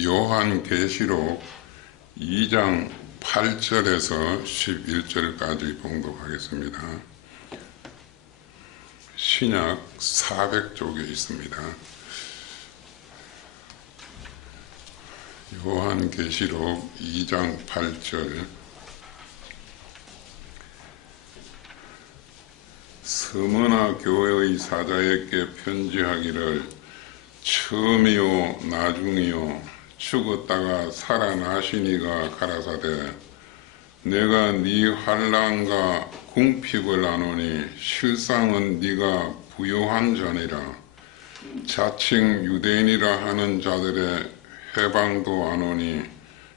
요한계시록 2장 8절에서 11절까지 봉독하겠습니다. 신약 400쪽에 있습니다. 요한계시록 2장 8절. 스무나 교회의 사자에게 편지하기를 처음이요 나중이요 죽었다가 살아나시니가 가라사대 내가 네 환난과 궁핍을 아노니 실상은 네가 부요한 자니라. 자칭 유대인이라 하는 자들의 해방도 아노니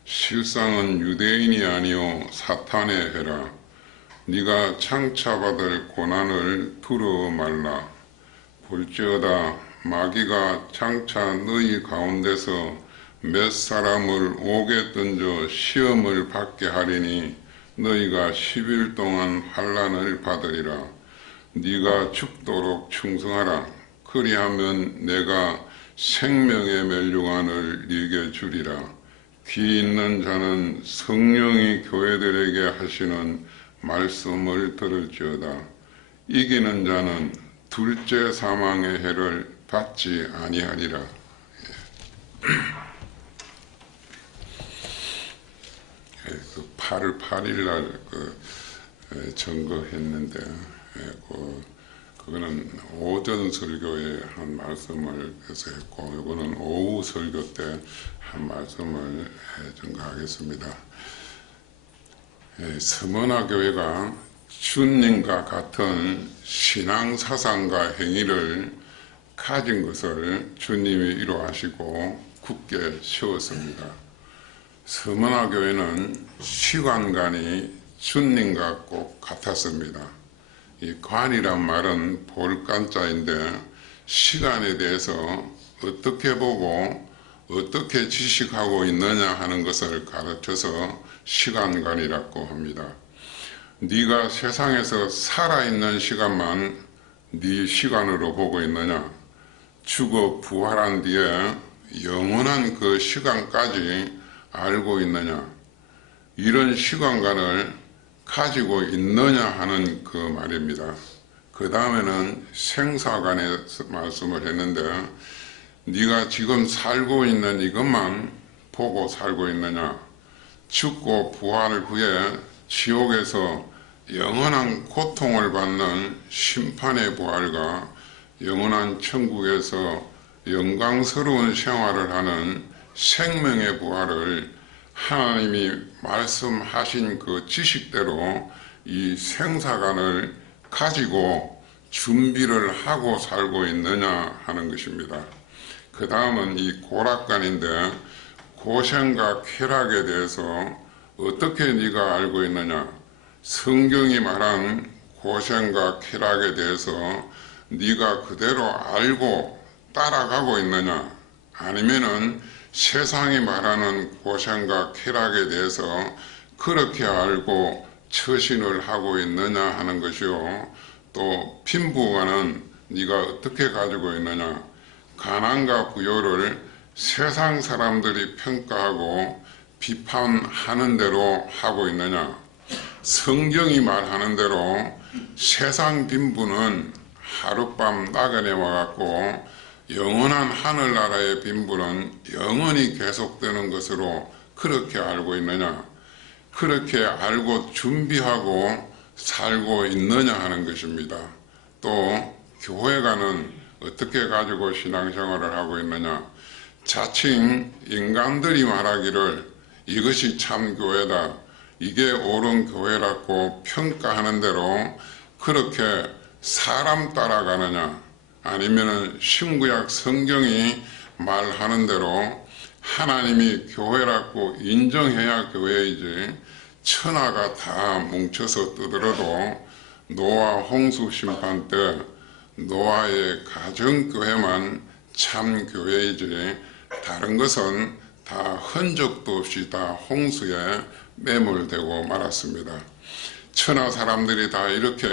실상은 유대인이 아니요 사탄의 해라. 네가 장차받을 고난을 두려워 말라. 볼지어다 마귀가 장차 너희 가운데서 몇 사람을 옥에 던져 시험을 받게 하리니 너희가 10일 동안 환난을 받으리라. 네가 죽도록 충성하라. 그리하면 내가 생명의 멸류관을 네게 주리라. 귀 있는 자는 성령이 교회들에게 하시는 말씀을 들을지어다. 이기는 자는 둘째 사망의 해를 받지 아니하리라. 8월 8일 날 증거했는데 그거는 오전 설교에 한 말씀을 해서 했고 이거는 오후 설교 때 한 말씀을 증거하겠습니다. 스무나 교회가 주님과 같은 신앙 사상과 행위를 가진 것을 주님이 이루하시고 굳게 세웠습니다. 스무나 교회는 시간관이 주님과 꼭 같았습니다. 이 관이란 말은 볼간자인데 시간에 대해서 어떻게 보고 어떻게 지식하고 있느냐 하는 것을 가르쳐서 시간관이라고 합니다. 네가 세상에서 살아있는 시간만 네 시간으로 보고 있느냐? 죽어 부활한 뒤에 영원한 그 시간까지 알고 있느냐? 이런 시간관을 가지고 있느냐 하는 그 말입니다. 그 다음에는 생사관의 말씀을 했는데 네가 지금 살고 있는 이것만 보고 살고 있느냐? 죽고 부활 후에 지옥에서 영원한 고통을 받는 심판의 부활과 영원한 천국에서 영광스러운 생활을 하는 생명의 부활을 하나님이 말씀하신 그 지식대로 이 생사관을 가지고 준비를 하고 살고 있느냐 하는 것입니다. 그 다음은 이 고락관인데 고생과 쾌락에 대해서 어떻게 네가 알고 있느냐? 성경이 말한 고생과 쾌락에 대해서 네가 그대로 알고 따라가고 있느냐? 아니면은 세상이 말하는 고생과 쾌락에 대해서 그렇게 알고 처신을 하고 있느냐 하는 것이요. 또 빈부가는 네가 어떻게 가지고 있느냐? 가난과 부요를 세상 사람들이 평가하고 비판하는 대로 하고 있느냐? 성경이 말하는 대로 세상 빈부는 하룻밤 나그네 와갖고 영원한 하늘나라의 빈부는 영원히 계속되는 것으로 그렇게 알고 있느냐? 그렇게 알고 준비하고 살고 있느냐 하는 것입니다. 또 교회가는 어떻게 가지고 신앙생활을 하고 있느냐? 자칭 인간들이 말하기를 이것이 참 교회다, 이게 옳은 교회라고 평가하는 대로 그렇게 사람 따라가느냐? 아니면은 신구약 성경이 말하는 대로 하나님이 교회라고 인정해야 교회이지 천하가 다 뭉쳐서 떠들어도 노아 홍수 심판 때 노아의 가정교회만 참 교회이지 다른 것은 다 흔적도 없이 다 홍수에 매몰되고 말았습니다. 천하 사람들이 다 이렇게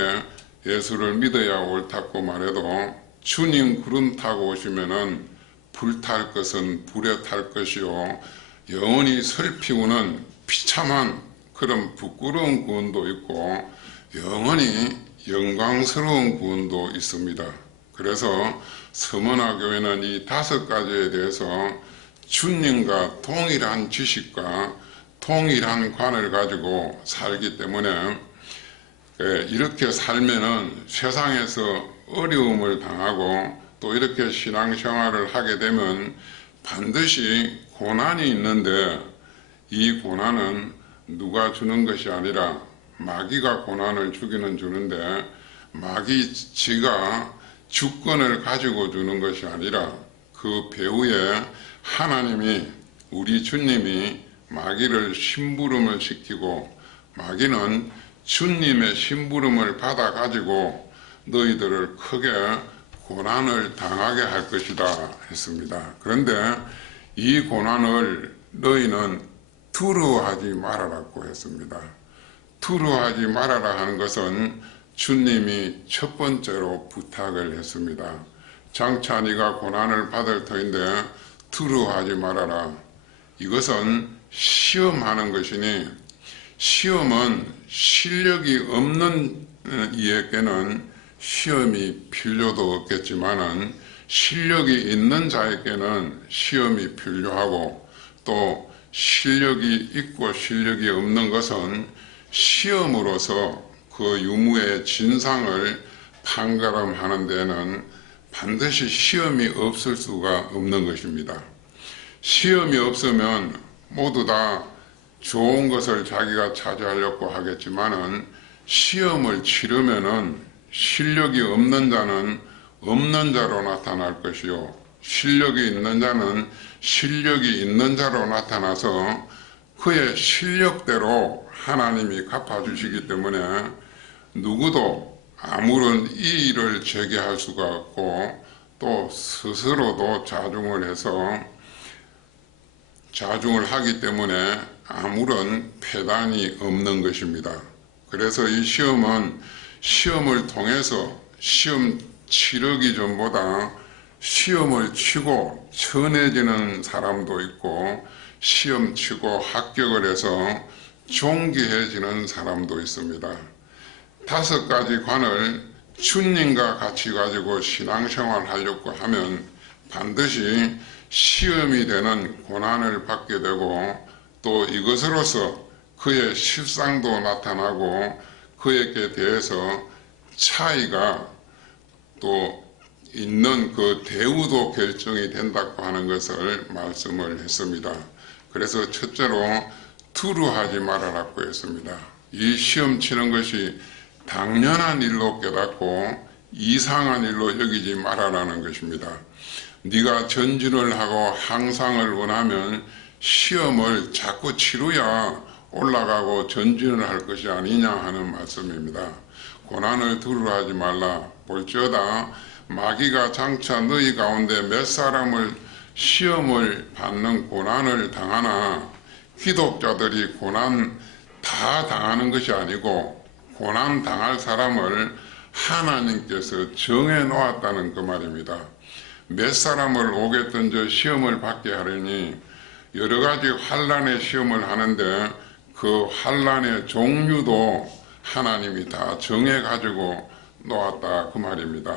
예수를 믿어야 옳다고 말해도 주님 구름 타고 오시면은 불탈 것은 불에 탈 것이요 영원히 슬피우는 비참한 그런 부끄러운 구원도 있고 영원히 영광스러운 구원도 있습니다. 그래서 서문화 교회는 이 5가지에 대해서 주님과 동일한 지식과 동일한 관을 가지고 살기 때문에 이렇게 살면은 세상에서 어려움을 당하고 또 이렇게 신앙생활을 하게 되면 반드시 고난이 있는데 이 고난은 누가 주는 것이 아니라 마귀가 고난을 주는데 마귀 지가 주권을 가지고 주는 것이 아니라 그 배후에 하나님이 우리 주님이 마귀를 심부름을 시키고 마귀는 주님의 심부름을 받아 가지고 너희들을 크게 고난을 당하게 할 것이다 했습니다. 그런데 이 고난을 너희는 두려워하지 말아라고 했습니다. 두려워하지 말아라 하는 것은 주님이 첫 번째로 부탁을 했습니다. 장차 네가 고난을 받을 터인데 두려워하지 말아라. 이것은 시험하는 것이니 시험은 실력이 없는 이에게는 시험이 필요도 없겠지만은 실력이 있는 자에게는 시험이 필요하고 또 실력이 있고 실력이 없는 것은 시험으로서 그 유무의 진상을 판가름하는 데는 반드시 시험이 없을 수가 없는 것입니다. 시험이 없으면 모두 다 좋은 것을 자기가 차지하려고 하겠지만은 시험을 치르면은 실력이 없는 자는 없는 자로 나타날 것이요 실력이 있는 자는 실력이 있는 자로 나타나서 그의 실력대로 하나님이 갚아주시기 때문에 누구도 아무런 이의를 제기할 수가 없고 또 스스로도 자중을 하기 때문에 아무런 패단이 없는 것입니다. 그래서 이 시험은 시험을 통해서 시험 치르기 전보다 시험을 치고 천해지는 사람도 있고 시험 치고 합격을 해서 존귀해지는 사람도 있습니다. 5가지 관을 주님과 같이 가지고 신앙생활 하려고 하면 반드시 시험이 되는 고난을 받게 되고 또 이것으로서 그의 실상도 나타나고 그에게 대해서 차이가 또 있는 그 대우도 결정이 된다고 하는 것을 말씀을 했습니다. 그래서 첫째로 두려워하지 말아라고 했습니다. 이 시험 치는 것이 당연한 일로 깨닫고 이상한 일로 여기지 말아라는 것입니다. 네가 전진을 하고 항상을 원하면 시험을 자꾸 치루야 올라가고 전진을 할 것이 아니냐 하는 말씀입니다. 고난을 두려워하지 말라. 볼지어다 마귀가 장차 너희 가운데 몇 사람을 시험을 받는 고난을 당하나 기독자들이 고난 다 당하는 것이 아니고 고난 당할 사람을 하나님께서 정해 놓았다는 그 말입니다. 몇 사람을 오게 던져 시험을 받게 하려니 여러 가지 환난의 시험을 하는데 그 환난의 종류도 하나님이 다 정해 가지고 놓았다 그 말입니다.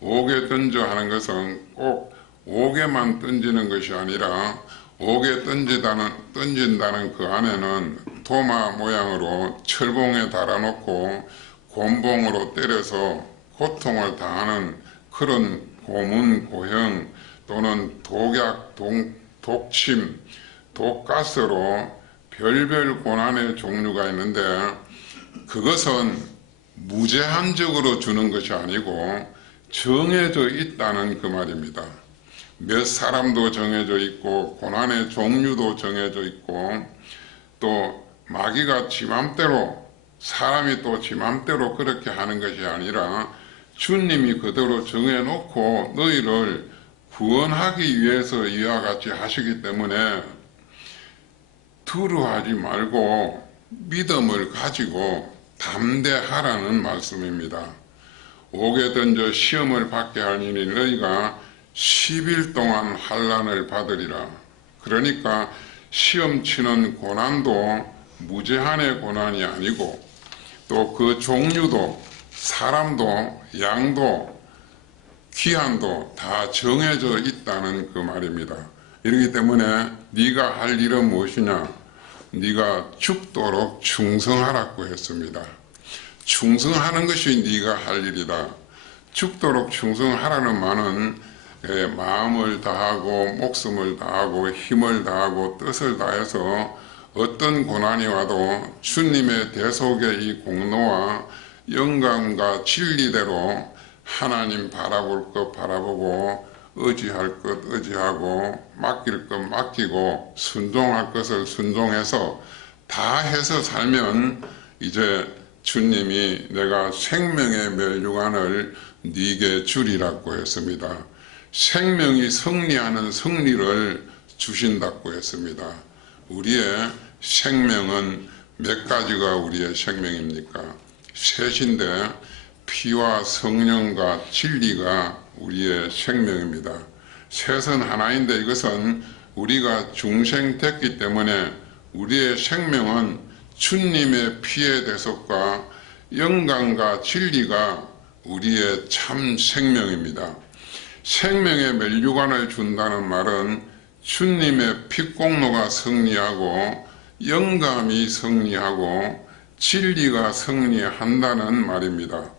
옥에 던져 하는 것은 꼭 옥에만 던지는 것이 아니라 옥에 던진다는 그 안에는 도마 모양으로 철봉에 달아놓고 곤봉으로 때려서 고통을 당하는 그런 고문, 고형 또는 독약, 독침, 독가스로 별별 고난의 종류가 있는데 그것은 무제한적으로 주는 것이 아니고 정해져 있다는 그 말입니다. 몇 사람도 정해져 있고 고난의 종류도 정해져 있고 또 마귀가 지 맘대로 사람이 또 지 맘대로 그렇게 하는 것이 아니라 주님이 그대로 정해놓고 너희를 구원하기 위해서 이와 같이 하시기 때문에 두려워하지 말고 믿음을 가지고 담대하라는 말씀입니다. 옥에 던져 시험을 받게 하니 너희가 10일 동안 환난을 받으리라. 그러니까 시험 치는 고난도 무제한의 고난이 아니고 또 그 종류도 사람도 양도 기한도 다 정해져 있다는 그 말입니다. 이렇기 때문에 네가 할 일은 무엇이냐? 네가 죽도록 충성하라고 했습니다. 충성하는 것이 네가 할 일이다. 죽도록 충성하라는 말은 마음을 다하고 목숨을 다하고 힘을 다하고 뜻을 다해서 어떤 고난이 와도 주님의 대속의 이 공로와 영광과 진리대로 하나님 바라볼 것 바라보고 의지할 것 의지하고 맡길 것 맡기고 순종할 것을 순종해서 다 해서 살면 이제 주님이 내가 생명의 멸류관을 네게 주리라고 했습니다. 생명이 승리하는 승리를 주신다고 했습니다. 우리의 생명은 몇 가지가 우리의 생명입니까? 셋인데 피와 성령과 진리가 우리의 생명입니다. 셋은 하나인데 이것은 우리가 중생됐기 때문에 우리의 생명은 주님의 피의 대속과 영광과 진리가 우리의 참 생명입니다. 생명의 멸류관을 준다는 말은 주님의 피공로가 승리하고 영감이 승리하고 진리가 승리한다는 말입니다.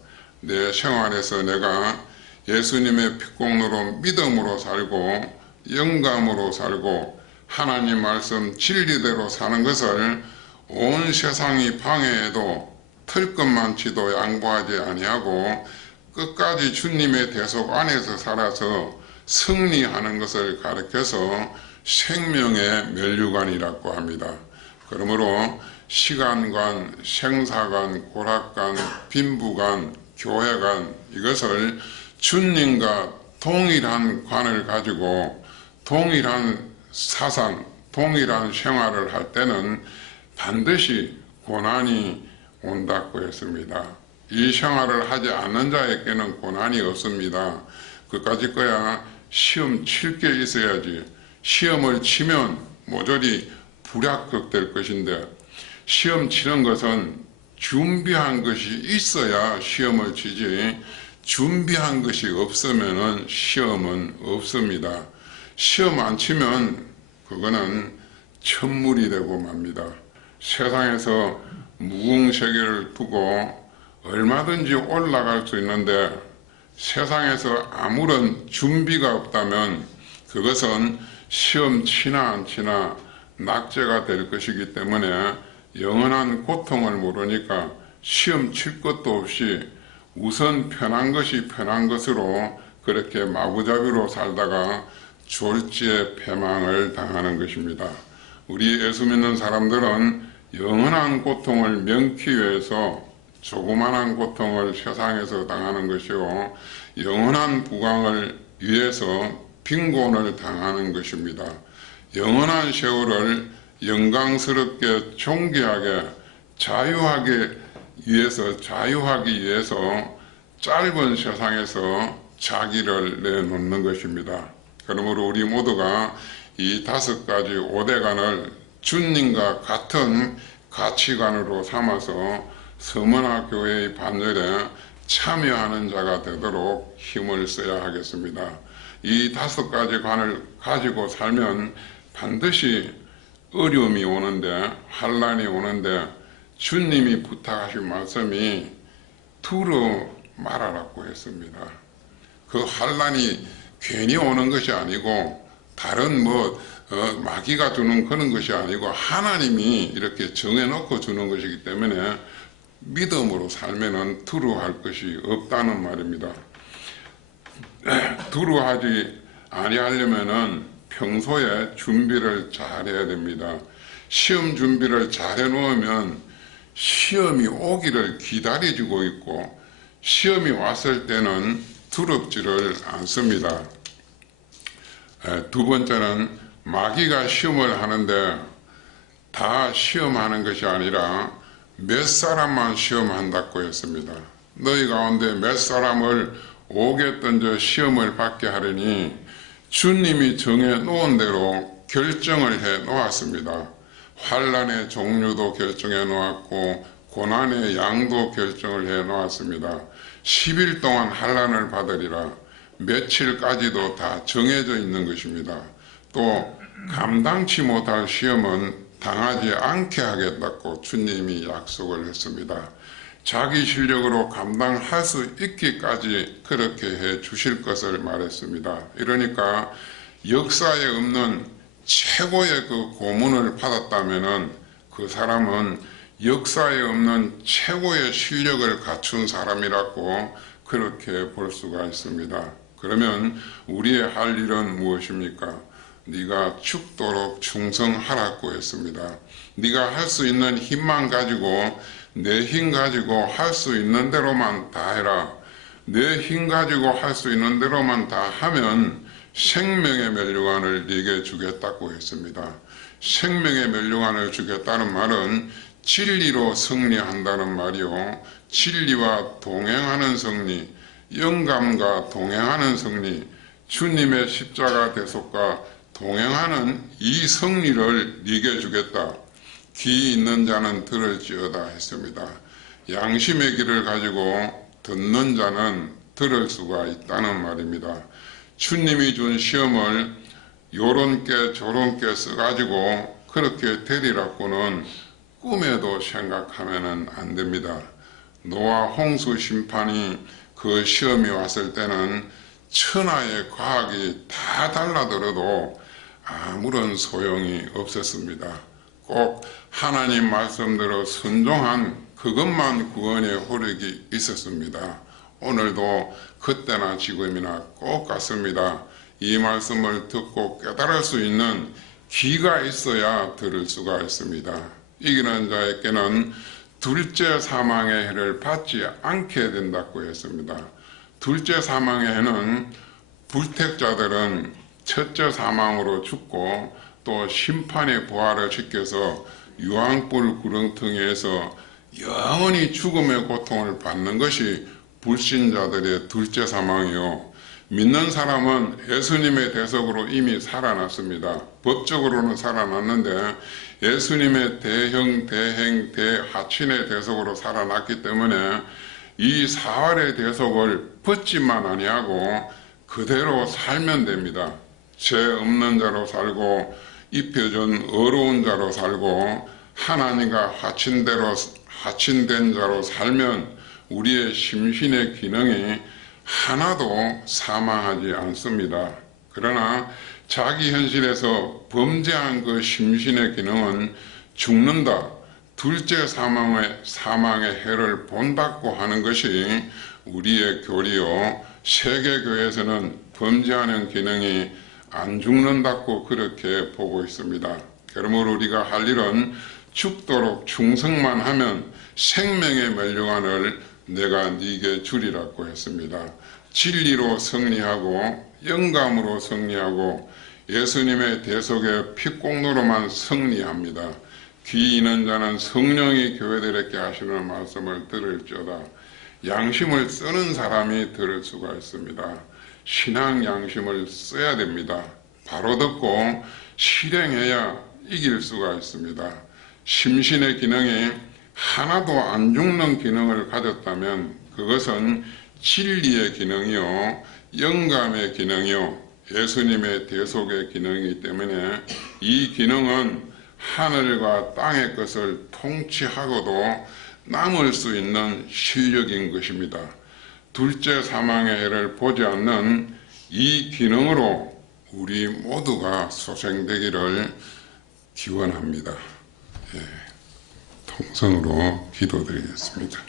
내 생활에서 내가 예수님의 피공로로 믿음으로 살고 영감으로 살고 하나님 말씀 진리대로 사는 것을 온 세상이 방해해도 털끝만치도 양보하지 아니하고 끝까지 주님의 대속 안에서 살아서 승리하는 것을 가르쳐서 생명의 멸류관이라고 합니다. 그러므로 시간관, 생사관, 고락관, 빈부관, 교회관 이것을 주님과 동일한 관을 가지고 동일한 사상, 동일한 생활을 할 때는 반드시 고난이 온다고 했습니다. 이 생활을 하지 않는 자에게는 고난이 없습니다. 그까짓 거야 시험 칠 게 있어야지. 시험을 치면 모조리 불합격될 것인데 시험 치는 것은 준비한 것이 있어야 시험을 치지 준비한 것이 없으면 시험은 없습니다. 시험 안 치면 그거는 천물이 되고 맙니다. 세상에서 무궁세계를 두고 얼마든지 올라갈 수 있는데 세상에서 아무런 준비가 없다면 그것은 시험 치나 안 치나 낙제가 될 것이기 때문에 영원한 고통을 모르니까 시험 칠 것도 없이 우선 편한 것이 편한 것으로 그렇게 마구잡이로 살다가 졸지에 패망을 당하는 것입니다. 우리 예수 믿는 사람들은 영원한 고통을 면키 위해서 조그만한 고통을 세상에서 당하는 것이요 영원한 부강을 위해서 빈곤을 당하는 것입니다. 영원한 세월을 영광스럽게 존귀하게 자유하기 위해서 짧은 세상에서 자기를 내놓는 것입니다. 그러므로 우리 모두가 이 5가지 오대간을 주님과 같은 가치관으로 삼아서 서문화 교회의 반열에 참여하는 자가 되도록 힘을 써야 하겠습니다. 이 5가지 관을 가지고 살면 반드시 어려움이 오는데 환난이 오는데 주님이 부탁하신 말씀이 두려 말하라고 했습니다. 그 환난이 괜히 오는 것이 아니고 다른 마귀가 주는 그런 것이 아니고 하나님이 이렇게 정해놓고 주는 것이기 때문에 믿음으로 살면은 두려워할 것이 없다는 말입니다. 두려워하지 아니하려면은 평소에 준비를 잘 해야 됩니다. 시험 준비를 잘 해놓으면 시험이 오기를 기다려주고 있고 시험이 왔을 때는 두렵지를 않습니다. 두 번째는 마귀가 시험을 하는데 다 시험하는 것이 아니라 몇 사람만 시험한다고 했습니다. 너희 가운데 몇 사람을 옥에 던져 시험을 받게 하려니 주님이 정해 놓은 대로 결정을 해 놓았습니다. 환난의 종류도 결정해 놓았고 고난의 양도 결정을 해 놓았습니다. 10일 동안 환난을 받으리라. 며칠까지도 다 정해져 있는 것입니다. 또 감당치 못할 시험은 당하지 않게 하겠다고 주님이 약속을 했습니다. 자기 실력으로 감당할 수 있기까지 그렇게 해 주실 것을 말했습니다. 이러니까 역사에 없는 최고의 그 고문을 받았다면은 그 사람은 역사에 없는 최고의 실력을 갖춘 사람이라고 그렇게 볼 수가 있습니다. 그러면 우리의 할 일은 무엇입니까? 네가 죽도록 충성하라고 했습니다. 네가 할 수 있는 힘만 가지고 내 힘 가지고 할 수 있는 대로만 다 해라. 내 힘 가지고 할 수 있는 대로만 다 하면 생명의 멸류관을 네게 주겠다고 했습니다. 생명의 멸류관을 주겠다는 말은 진리로 승리한다는 말이요. 진리와 동행하는 승리, 영감과 동행하는 승리, 주님의 십자가 대속과 동행하는 이 승리를 네게 주겠다. 귀 있는 자는 들을지어다 했습니다. 양심의 귀를 가지고 듣는 자는 들을 수가 있다는 말입니다. 주님이 준 시험을 요런께 저런께 써가지고 그렇게 되리라고는 꿈에도 생각하면 안 됩니다. 노아 홍수 심판이 그 시험이 왔을 때는 천하의 과학이 다 달라들어도 아무런 소용이 없었습니다. 꼭 하나님 말씀대로 순종한 그것만 구원의 호력이 있었습니다. 오늘도 그때나 지금이나 꼭 같습니다. 이 말씀을 듣고 깨달을 수 있는 귀가 있어야 들을 수가 있습니다. 이기는 자에게는 둘째 사망의 해를 받지 않게 된다고 했습니다. 둘째 사망의 해는 불택자들은 첫째 사망으로 죽고 또 심판의 부활을 시켜서 유황불 구렁텅이에서 영원히 죽음의 고통을 받는 것이 불신자들의 둘째 사망이요. 믿는 사람은 예수님의 대속으로 이미 살아났습니다. 법적으로는 살아났는데 예수님의 대형, 대행, 대하친의 대속으로 살아났기 때문에 이 사활의 대속을 벗지만 아니하고 그대로 살면 됩니다. 죄 없는 자로 살고 입혀준 어려운 자로 살고 하나님과 하친된 자로 살면 우리의 심신의 기능이 하나도 사망하지 않습니다. 그러나 자기 현실에서 범죄한 그 심신의 기능은 죽는다. 둘째 사망의 해를 본다고 하는 것이 우리의 교리요. 세계교회에서는 범죄하는 기능이 안 죽는다고 그렇게 보고 있습니다. 그러므로 우리가 할 일은 죽도록 충성만 하면 생명의 멸류관을 내가 네게 주리라고 했습니다. 진리로 승리하고 영감으로 승리하고 예수님의 대속의 피공로로만 승리합니다. 귀 있는 자는 성령이 교회들에게 하시는 말씀을 들을지어다. 양심을 쓰는 사람이 들을 수가 있습니다. 신앙 양심을 써야 됩니다. 바로 듣고 실행해야 이길 수가 있습니다. 심신의 기능이 하나도 안 죽는 기능을 가졌다면 그것은 진리의 기능이요, 영감의 기능이요, 예수님의 대속의 기능이기 때문에 이 기능은 하늘과 땅의 것을 통치하고도 남을 수 있는 실력인 것입니다. 둘째 사망의 해를 보지 않는 이 기능으로 우리 모두가 소생되기를 기원합니다. 통성으로 기도드리겠습니다.